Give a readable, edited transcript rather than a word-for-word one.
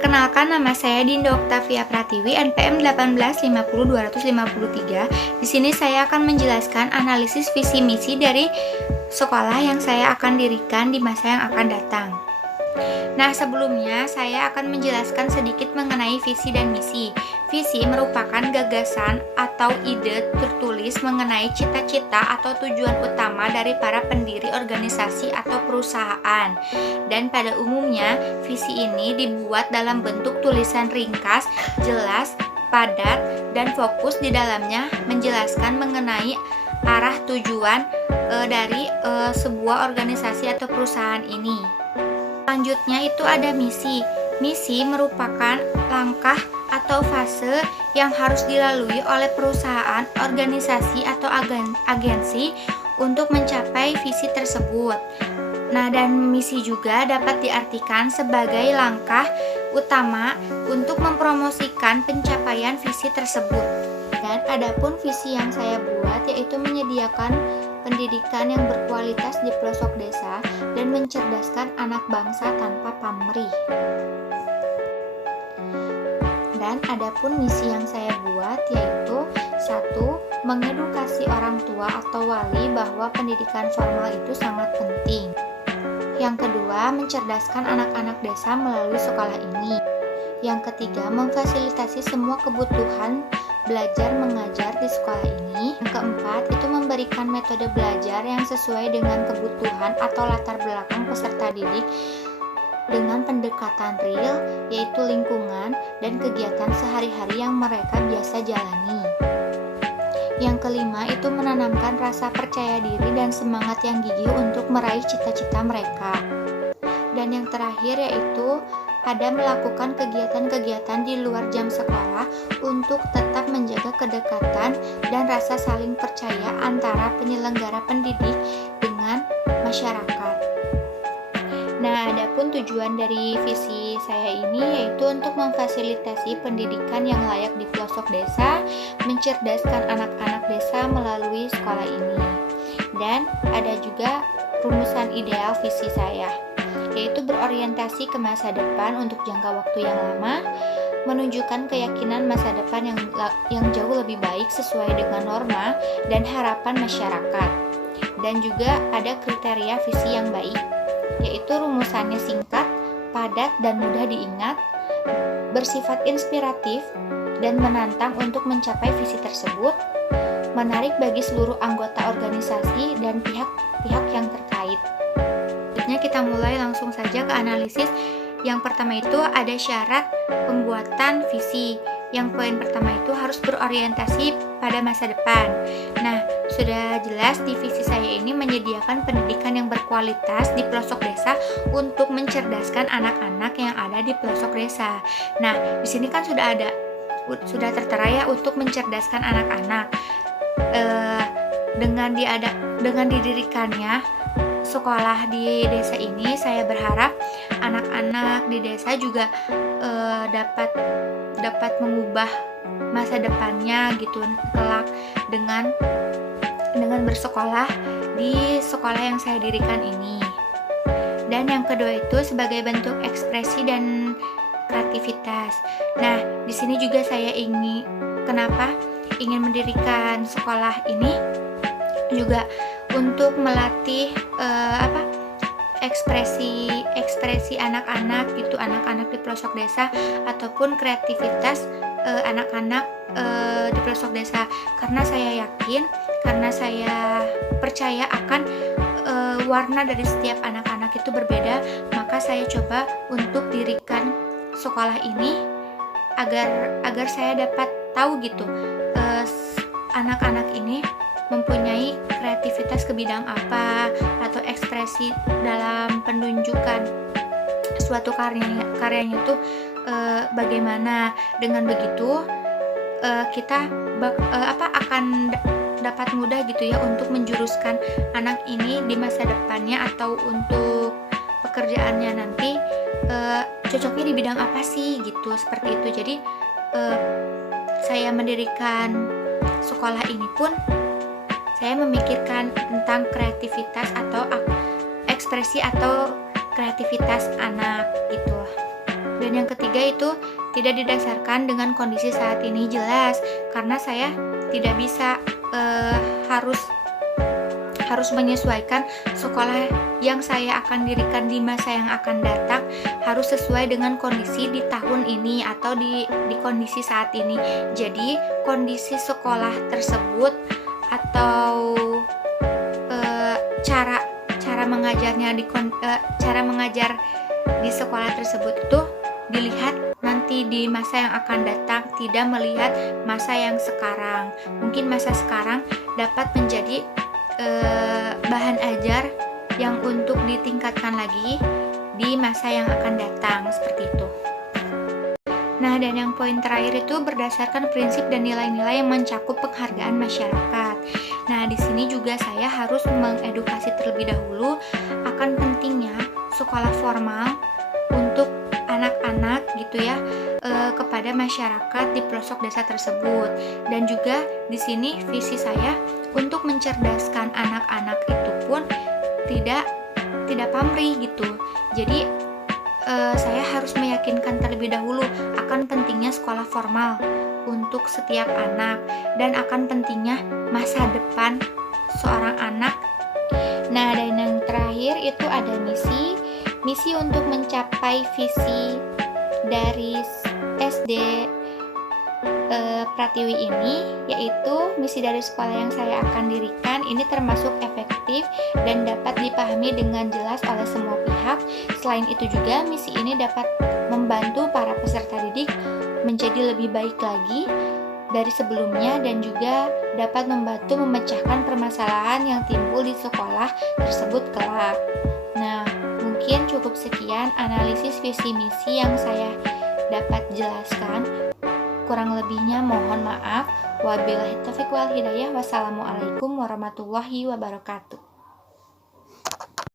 Perkenalkan, nama saya Dinda Oktavia Pratiwi, NPM 1850253. Di sini saya akan menjelaskan analisis visi misi dari sekolah yang saya akan dirikan di masa yang akan datang. Nah, sebelumnya saya akan menjelaskan sedikit mengenai visi dan misi. Visi merupakan gagasan atau ide tertulis mengenai cita-cita atau tujuan utama dari para pendiri organisasi atau perusahaan. Dan pada umumnya, visi ini dibuat dalam bentuk tulisan ringkas, jelas, padat, dan fokus di dalamnya menjelaskan mengenai arah tujuan dari sebuah organisasi atau perusahaan ini. Selanjutnya itu ada misi. Misi merupakan langkah atau fase yang harus dilalui oleh perusahaan, organisasi, atau agensi untuk mencapai visi tersebut. Nah, dan misi juga dapat diartikan sebagai langkah utama untuk mempromosikan pencapaian visi tersebut. Dan adapun visi yang saya buat yaitu menyediakan pendidikan yang berkualitas di pelosok desa dan mencerdaskan anak bangsa tanpa pamrih. Dan adapun misi yang saya buat yaitu 1. Mengedukasi orang tua atau wali bahwa pendidikan formal itu sangat penting. Yang kedua, mencerdaskan anak-anak desa melalui sekolah ini. Yang ketiga, memfasilitasi semua kebutuhan belajar mengajar di sekolah ini. Yang keempat, itu memberikan metode belajar yang sesuai dengan kebutuhan atau latar belakang peserta didik dengan pendekatan real, yaitu lingkungan dan kegiatan sehari-hari yang mereka biasa jalani. Yang kelima, itu menanamkan rasa percaya diri dan semangat yang gigih untuk meraih cita-cita mereka. Dan yang terakhir yaitu ada melakukan kegiatan-kegiatan di luar jam sekolah untuk tetap menjaga kedekatan dan rasa saling percaya antara penyelenggara pendidik dengan masyarakat. Nah, adapun tujuan dari visi saya ini yaitu untuk memfasilitasi pendidikan yang layak di pelosok desa, mencerdaskan anak-anak desa melalui sekolah ini. Dan ada juga rumusan ideal visi saya, yaitu berorientasi ke masa depan untuk jangka waktu yang lama, menunjukkan keyakinan masa depan yang jauh lebih baik sesuai dengan norma dan harapan masyarakat. Dan juga ada kriteria visi yang baik, yaitu rumusannya singkat, padat, dan mudah diingat, bersifat inspiratif, dan menantang untuk mencapai visi tersebut, menarik bagi seluruh anggota organisasi dan pihak-pihak yang terkait. Selanjutnya kita mulai langsung saja ke analisis. Yang pertama itu ada syarat pembuatan visi. Yang poin pertama itu harus berorientasi pada masa depan. Nah, sudah jelas di visi saya ini menyediakan pendidikan yang berkualitas di pelosok desa untuk mencerdaskan anak-anak yang ada di pelosok desa. Nah, di sini kan sudah tertera ya untuk mencerdaskan anak-anak. Dengan didirikannya sekolah di desa ini, saya berharap anak-anak di desa juga dapat mengubah masa depannya gitu kelak dengan bersekolah di sekolah yang saya dirikan ini. Dan yang kedua itu sebagai bentuk ekspresi dan kreativitas. Nah, di sini juga saya ingin mendirikan sekolah ini juga untuk melatih ekspresi anak-anak gitu, anak-anak di pelosok desa ataupun kreativitas anak-anak di pelosok desa, karena saya yakin, karena saya percaya akan warna dari setiap anak-anak itu berbeda, maka saya coba untuk dirikan sekolah ini agar saya dapat tahu gitu anak-anak ini mempunyai kreativitas ke bidang apa atau ekspresi dalam penunjukan suatu karyanya itu bagaimana. Dengan begitu kita akan dapat mudah gitu ya untuk menjuruskan anak ini di masa depannya atau untuk pekerjaannya nanti cocoknya di bidang apa sih gitu, seperti itu. Jadi saya mendirikan sekolah ini pun saya memikirkan tentang kreativitas atau ekspresi atau kreativitas anak gitu. Dan yang ketiga itu tidak didasarkan dengan kondisi saat ini, jelas, karena saya tidak bisa harus menyesuaikan sekolah yang saya akan dirikan di masa yang akan datang harus sesuai dengan kondisi di tahun ini atau di kondisi saat ini. Jadi kondisi sekolah tersebut atau cara mengajarnya cara mengajar di sekolah tersebut itu dilihat nanti di masa yang akan datang, tidak melihat masa yang sekarang. Mungkin masa sekarang dapat menjadi bahan ajar yang untuk ditingkatkan lagi di masa yang akan datang, seperti itu. Nah, dan yang poin terakhir itu berdasarkan prinsip dan nilai-nilai yang mencakup penghargaan masyarakat. Nah, di sini juga saya harus mengedukasi terlebih dahulu akan pentingnya sekolah formal untuk anak-anak gitu ya, kepada masyarakat di pelosok desa tersebut. Dan juga di sini visi saya untuk mencerdaskan anak-anak itu pun tidak pamrih gitu. Jadi saya harus meyakinkan terlebih dahulu akan pentingnya sekolah formal untuk setiap anak dan akan pentingnya masa depan seorang anak. Nah, dan yang terakhir itu ada misi untuk mencapai visi dari SD Pratiwi ini, yaitu misi dari sekolah yang saya akan dirikan ini termasuk efektif dan dapat dipahami dengan jelas oleh semua pihak. Selain itu juga misi ini dapat membantu para peserta didik menjadi lebih baik lagi dari sebelumnya dan juga dapat membantu memecahkan permasalahan yang timbul di sekolah tersebut kelak. Nah, mungkin cukup sekian analisis visi misi yang saya dapat jelaskan. Kurang lebihnya mohon maaf. Wabillahi taufiq wal hidayah. Wassalamualaikum warahmatullahi wabarakatuh.